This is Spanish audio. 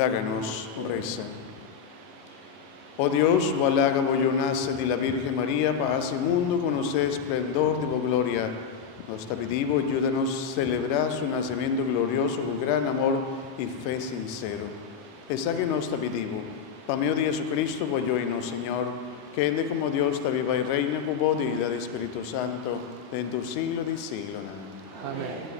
Láganos, reza. Oh Dios, valaga nace de la Virgen María, paz y mundo, conocer esplendor de tu gloria. Nos te pedimos, ayúdanos a celebrar su nacimiento glorioso con gran amor y fe sincero. Esa que nos te pedimos, por medio de Jesucristo, voglioino, Señor, que ende como Dios te viva y reina con vos y del Espíritu Santo, dentro del siglo de siglo. Amén.